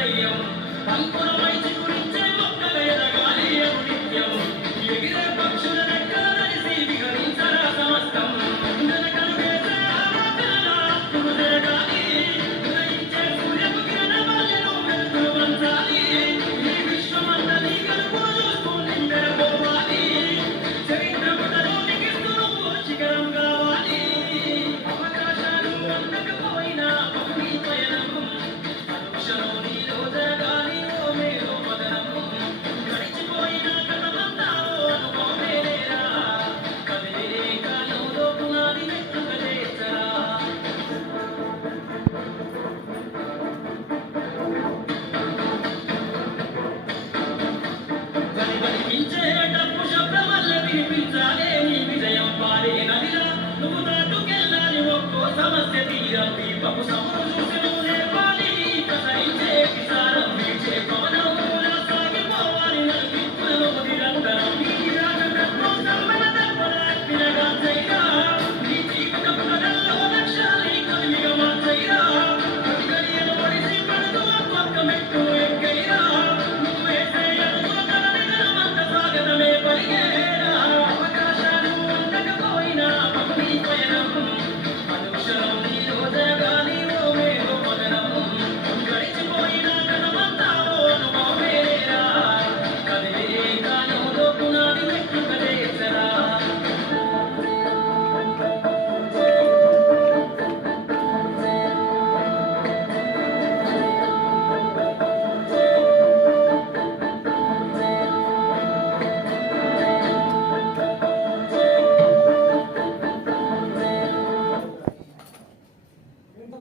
దయ్యం అంకురమై చిగురించే మొక్కగా ఎదగాలి ఎను నిత్యం ఎగిరే పక్షుల రెక్కల నడిసి విహరించరా సమస్తం జనకలు వేసే ఆరాధనల అప్పుడు జరగాలి ఉదయించే సూర్యకు కిరణమాలను వెలుగులు పంచాలి ఈ విశ్వమంతా నీ కలుపులు చూస్తూ నిండెరపోవాలి చరిత్ర పుటలో నిగిస్తూ నువ్వు శిఖరం కావాలి అవకాశాలు అందకపోయినా నీ పయనం అనుక్షణం నీలో జరగాలి ఓ మేలో మదనము గడిచిపోయిన కథమంతా ఓ అనుకోనేరా కదిలే కాలంలో పునాది మెట్టుగా చేర్చరా కనిపించే డప్పు శబ్దం వల్ల వినిపించాలే నీ విజయం పాడే నదిలా నువ్వు దాటుకెళ్ళాలి ఒక్కో సమస్య తీరం